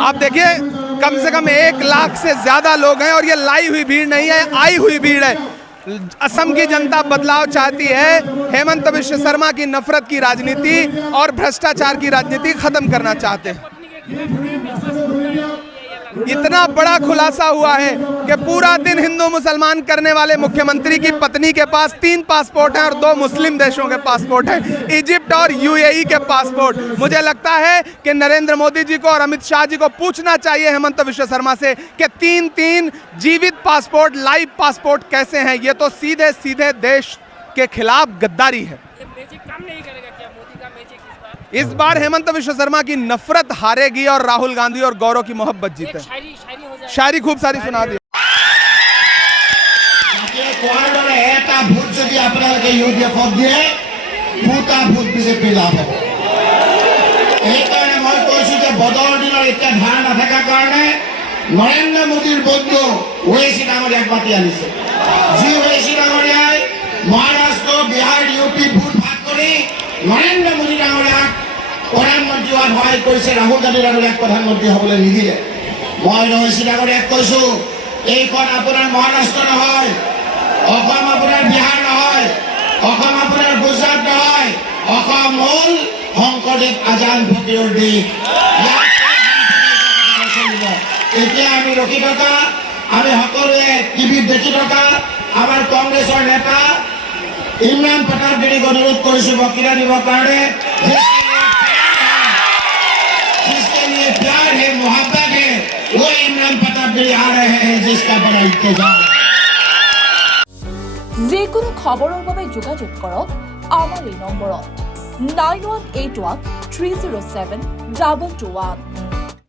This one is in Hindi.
आप देखिए कम से कम 1 लाख से ज्यादा लोग हैं और ये लाई हुई भीड़ नहीं है, आई हुई भीड़ है। असम की जनता बदलाव चाहती है। हेमंत बिश्व शर्मा की नफरत की राजनीति और भ्रष्टाचार की राजनीति खत्म करना चाहते हैं। इतना बड़ा खुलासा हुआ है कि पूरा दिन हिंदू मुसलमान करने वाले मुख्यमंत्री की पत्नी के पास 3 पासपोर्ट हैं और 2 मुस्लिम देशों के पासपोर्ट हैं, इजिप्ट और यूएई के पासपोर्ट। मुझे लगता है कि नरेंद्र मोदी जी को और अमित शाह जी को पूछना चाहिए हेमंत बिश्व शर्मा से कि 3-3 जीवित पासपोर्ट, लाइव पासपोर्ट कैसे हैं। ये तो सीधे सीधे देश के खिलाफ गद्दारी है। काम नहीं करेगा क्या मोदी का मैजिक इस बार हेमंत बिश्व शर्मा की नफरत हारेगी और राहुल गांधी और गौरव की मोहब्बत जीते। शायरी खूब सारी सुना दी। ভোট যদি আপোনালোকে ইউডিএফক দিয়ে 2টা ভোট বিজেপি লাভ হ'ব। এইকাৰণে মই কৈছোঁ যে বদলৰ দিনৰ এতিয়া ধাৰা নাথাকাৰ কাৰণে নৰেন্দ্ৰ মোদীৰ বন্ধু ওৱেইচি ডাঙৰীয়াক মাতি আনিছে। যি ওৱেইচি ডাঙৰীয়াই মহাৰাষ্ট্ৰ, বিহাৰ, ইউপি ভোট ভাগ কৰি নৰেন্দ্ৰ মোদী ডাঙৰীয়াক প্ৰধানমন্ত্ৰী হোৱাত সহায় কৰিছে, ৰাহুল গান্ধী ডাঙৰীয়াক প্ৰধানমন্ত্ৰী হ'বলৈ নিদিলে। মই ওৱেইচি ডাঙৰীয়াক কৈছোঁ এইখন আপোনাৰ মহাৰাষ্ট্ৰ নহয়, অসম আপোনাৰ বিহাৰ নহয়, অসম আপোনাৰ গুজৰাট নহয়, অসম হ'ল শংকৰদেৱ আজান ফকীৰৰ দেশ। এতিয়া আমি ৰখি থকা, আমি সকলোৱে টিভিত দেখি থকা আমাৰ কংগ্ৰেছৰ নেতা ইমৰান প্ৰতাপগিৰিক অনুৰোধ কৰিছোঁ বক্তৃতা দিবৰ কাৰণে। जिसके लिए प्यार है, मोहब्बत है, वो इमरान प्रतापगिरी आ रहे हैं जिसका बड़ा इंतजार है। যিকোনো খবৰৰ বাবে যোগাযোগ কৰক আমাৰ এই নম্বৰত 9181 307 221।